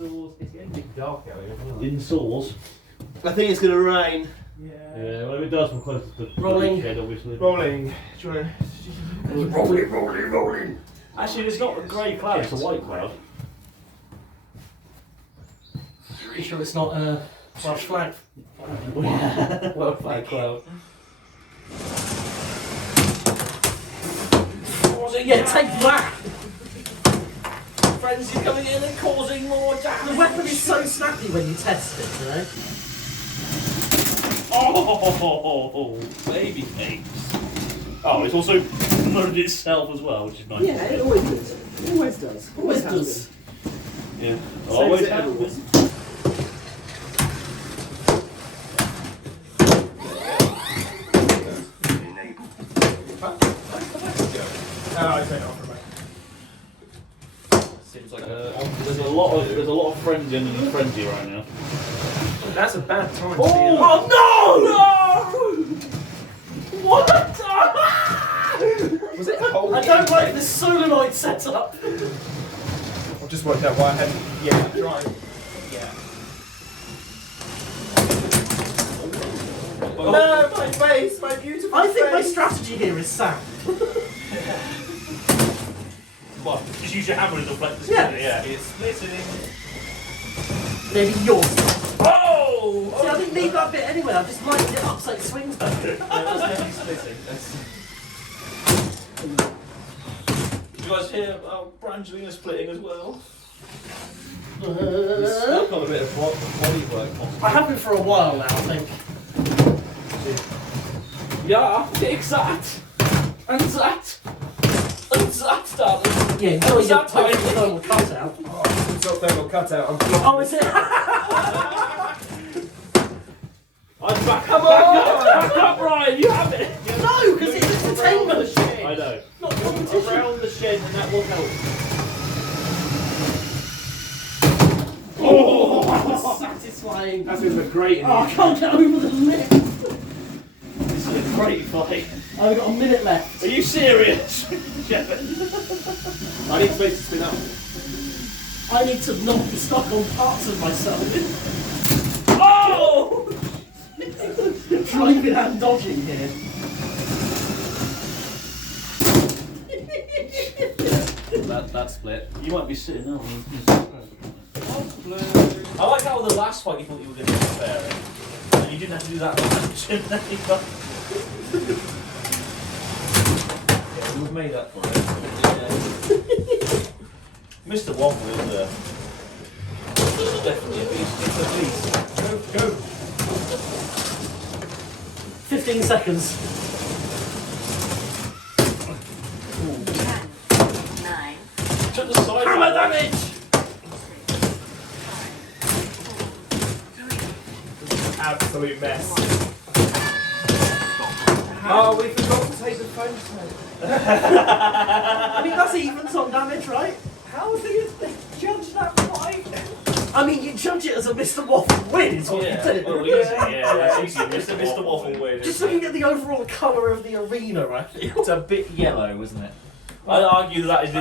Indoors. It's getting a bit dark out here. Indoors. I think it's going to rain. Yeah. Yeah, well, if it does, we're close to the Rolling. head, obviously. Rolling. Do you want to... Rolling. Actually, it's not a grey cloud, it's a white cloud. You sure it's not a Welsh flag? Welsh flag cloud. Yeah, take that! Frenzy coming in and causing more damage. The weapon is so snappy when you test it, you know? Oh, baby cakes. Oh, it's also loaded itself as well, which is nice. Yeah, it always does. It always does. Always does. Yeah, Same always as has everyone. been. I turn it off for a moment. Seems like There's a lot of frenzy under the frenzy right now. That's a bad time to be Oh no! What? Was it a whole I don't like this solenoid setup. I've just worked out why I hadn't. Yeah, try. Yeah. No, my face, my beautiful I think my strategy here is sound. What? Just use your hammer and deflect the Yeah. yeah. It's splitting. Maybe yours. Oh! See, I didn't need that bit anyway. I just lined it up so it swings back. That's maybe splitting. You guys hear Brangelina splitting as well? It's still got a bit of body work on. I have been for a while now, I think. Yeah, exact. And that. And that, darling. Yeah, you know your total thermal cutout. Oh, it's got thermal cutout. Oh, is it? I'm back. Come Back on! up, Ryan. You have it. No, because it's entertainment. I know. Not competition. Around the shed, and that will help. Oh, that was satisfying. That was a great. Oh, I can't get over the lip. This is a great fight. I've got a minute left. Are you serious? Shepard? I need space to spin up. I need to not be stuck on parts of myself. Oh! Driving and dodging here. That split. You might be sitting now. I like how the last fight you thought you were going to get sparing, and you didn't have to do that much. Yeah, we've made up for it. Mr. Waffle is definitely a beast. It's a beast. Go. 15 seconds. 10, 9, Took the side. Hammer damage! 5, Absolute mess. 4, 3, Oh, we forgot to take the phone I mean, that's even on damage, right? How do you judge that fight? I mean, you judge it as a Mr. Waffle win, is what you do. Well, easy. Yeah, that's easy. Mr. Waffle win. Just looking at the overall colour of the arena, I feel. It's a bit yellow, isn't it? I'd argue that is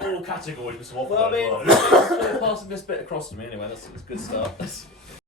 all categories, Mr. Waffle. Well, I mean, as well. passing this bit across to me anyway. That's a good start.